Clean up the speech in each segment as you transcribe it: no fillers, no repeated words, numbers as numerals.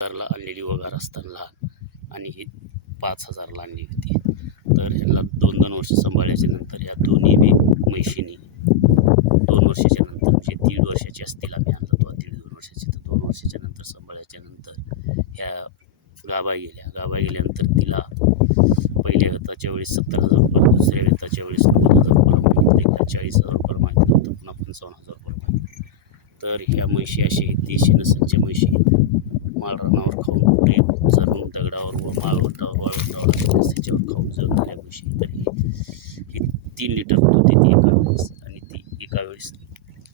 1000ला आणलेली वगार असताना लहान, आणि ही 5000ला आणली होती. तर ह्यांना 2-2 वर्ष सांभाळल्याच्या नंतर ह्या दोन्ही बी म्हशीनी 2 वर्षाच्या नंतर, म्हणजे 1.5 वर्षाची असतील, आम्ही आणला तो 1.5-2 वर्षाची, तर 2 वर्षाच्या नंतर सांभाळल्याच्या नंतर ह्या गाभा गेल्यानंतर तिला पहिल्या वेताच्या वेळेस 70,000 रुपये, दुसऱ्या वेताच्या वेळेस 90,000 रुपये मागितले, एकदा 40,000 रुपये मागितलं होतं, पुन्हा 55,000 रुपये मागितले. तर ह्या म्हशी असे देशी नसलच्या म्हशी माळरानावर खाऊन, कुठे चरून दगडावर व वाळवंटावर त्याच्यावर खाऊन जळणाऱ्या म्हशी. तर ही 3 लिटर दूध देते एका वेळेस, आणि ती एका वेळेस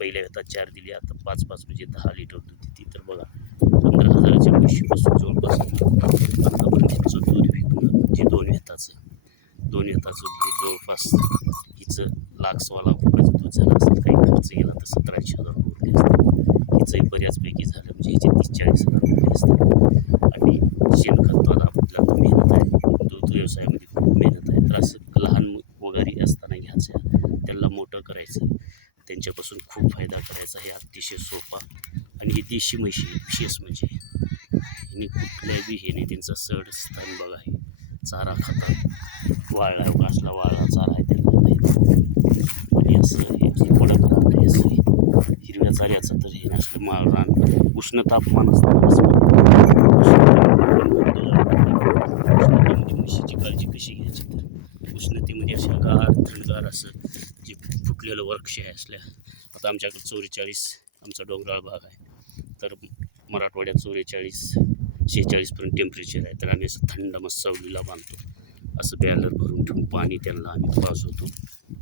पहिल्या वेतात 4 दिली, आता 5-5 म्हणजे 10 लिटर दूध देते. तर बघा 15,000च्या म्हशीपासून जवळपास आतापर्यंत हिचं दूध विकणं, म्हणजे 2 वेताचं दूध जवळपास हिचं लाख रुपयाचं दूध झालं असेल. काही खर्च गेला तर 17,000-18,000 रुपये उरले असते. हिचंही बऱ्याचपैकी झालं, म्हणजे हिचे 30,000-40,000 रुपये असते. आणि शेणखत आपल्याला तर मेहनत आहे, दूध व्यवसायामध्ये खूप मेहनत आहे. तर असं लहान वगारी असताना घ्यायचं, त्यांना मोठं करायचं, त्यांच्यापासून खूप फायदा करायचा. हे अतिशय सोपा. आणि ही देशी म्हशी विशेष म्हणजे हिने कुठल्या बी हे नाही, त्यांचा सड स्थान बघा, आहे चारा खातात, वाळला असला वाळला चारा आहे त्यांना नाही, आणि असं हे पडत राहत असं हिरव्या चाऱ्याचं. तर हे नसलं माळरान उष्ण तापमान असताना उष्णतेमध्ये म्हशीची काळजी कशी घ्यायची, तर उष्णतेमध्ये अशा थंडगार असं जे फुटलेलं वृक्ष आहे असल्या, आता आमच्याकडे 44 आमचा डोंगराळ भाग आहे, तर मराठवाड्यात 44-46पर्यंत टेम्परेचर आहे. तर आम्ही असं थंड मस्त सावलीला बांधतो, असं बॅलर भरून ठेवून पाणी त्यांना आम्ही पाजवतो.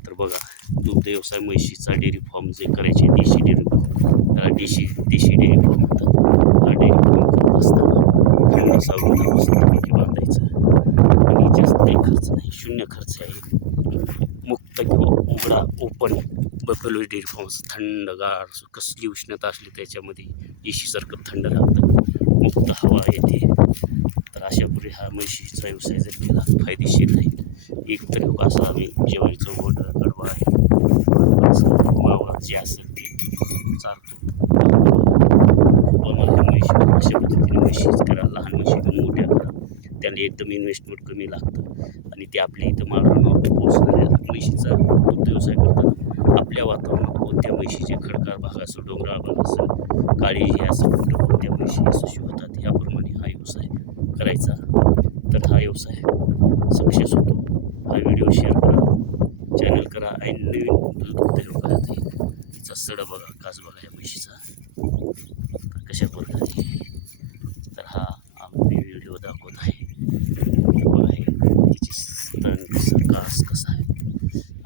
तर बघा दुग्ध व्यवसाय म्हशीचा डेअरी फार्म जे करायचे, देशी डेअरी फार्म, देशी डेअरी फार्म म्हणतात. हा डेअरी फार्म करत असताना थंड सावलीला मस्तपैकी बांधायचं, आणि जास्त काही खर्च नाही, शून्य खर्च आहे. मुक्त किंवा उघडा ओपन बफेलो डेअरी फार्म, थंडगार, कसली उष्णता असली त्याच्यामध्ये एशीसारखं थंड राहतं, मुक्त हवा येते. तर अशापुढे हा म्हशीचा व्यवसाय जर केला फायदेशीर राहील. एक तर असं आम्ही जेवायचं वड कडवा आहे, मावळ जे असेल ते चालतो. खूप आम्हाला ह्या म्हशी अशा पद्धतीने म्हशीच करा, लहान म्हशी पण मोठ्या करा, त्याला एकदम इन्व्हेस्टमेंट कमी लागतं, आणि ते आपल्या इथं माळरानावर पोहोचणाऱ्या म्हशीचा दुग्ध व्यवसाय करतात. आपल्या वातावरणात कोणत्या म्हशीचे खडकाळ भाग असो, डोंगराळ भाग असो, काळी हे असं कुठं कोणत्या म्हशी यशस्वी होतात, याप्रमाणे हा व्यवसाय करायचा. तर हा व्यवसाय सक्सेस होतो. हा व्हिडिओ शेअर करा, चॅनल करा, आणि नवीन दुग्ध व्यवसायात तिचा सड बघा, कास बघा या म्हशीचा कशा प्रकारे. तर हा आम्ही व्हिडिओ दाखवत आहे. बघा हे तिचे स्तन कसं, कास कसा आहे.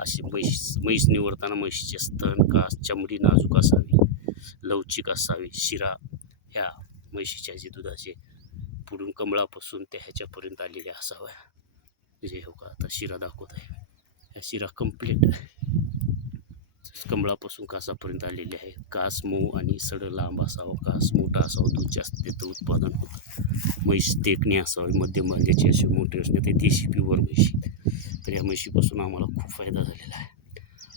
अशी म्हैस निवडताना म्हशीचे स्तन, कास, चमडी नाजूक असावी, लवचिक असावी. शिरा ह्या म्हशीच्या जे दुधाचे पुढून कमळापासून त्या ह्याच्यापर्यंत आलेल्या असाव्या. म्हणजे हो का, आता शिरा दाखवत आहे, ह्या शिरा कंप्लीट कमळापासून कासापर्यंत आलेले आहे. कास मऊ आणि सड लांब असावं, कास मोठा असावं, दूध जास्त त्याचं उत्पादन होतं. म्हैस देखणी असावी, मध्यम मार्गाची अशी मोठी असणे, ते देशी प्युअर म्हशी. तर या म्हशीपासून आम्हाला खूप फायदा झालेला आहे.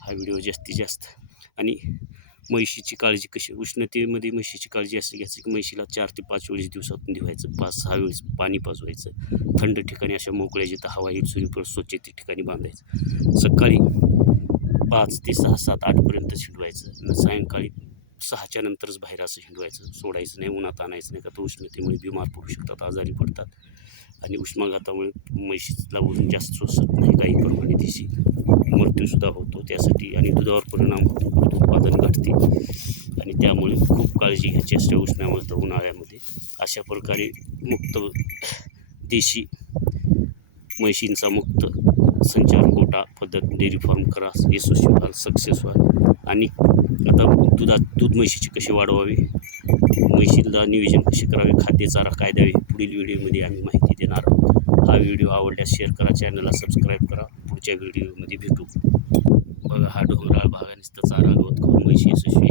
हा व्हिडिओ जास्तीत जास्त. आणि म्हशीची काळजी कशी, उष्णतेमध्ये म्हशीची काळजी अशी घ्यायची की म्हशीला 4 ते 5 वेळेस दिवसातून धुवायचं, 5-6 वेळेस पाणी पाजवायचं. थंड ठिकाणी अशा मोकळ्या जिथं हवा येईल सूर्यप्रकाश स्वच्छ ठिकाणी बांधायचं. सकाळी 5 ते 6-7-8पर्यंत हिंडवायचं, सायंकाळी 6च्या नंतरच बाहेर असं हिंडवायचं, सोडायचं नाही, उन्हात आणायचं नाही, का तर उष्णतेमुळे बिमार पडू शकतात, आजारी पडतात. आणि उष्माघातामुळे म्हशीला वजन जास्त सोसत नाही, गाईप्रमाणे तिची मृत्यूसुद्धा होतो त्यासाठी, आणि दुधावर परिणाम होतो, दूध उत्पादन घटते, आणि त्यामुळे खूप काळजी घ्यायची असते उष्णामुळे. तर उन्हाळ्यामध्ये अशा प्रकारे मुक्त देशी म्हशींचा मुक्त संचार गोटा पद्धत डेअरी फार्म करा, यशस्वी व्हाल, सक्सेस व्हाल. आणि आता दूध म्हशीची कशी वाढवावी, म्हशीला नियोजन कसे करावे, खाद्यचारा काय द्यावे, पुढील व्हिडिओमध्ये आम्ही माहिती देणार आहोत. हा व्हिडिओ आवडल्यास शेअर करा, चॅनलला सबस्क्राईब करा. पुढच्या व्हिडिओमध्ये भेटू. बघा हा डोंगराळ भागानेच तर चारा गवत खाऊन म्हशी यशस्वी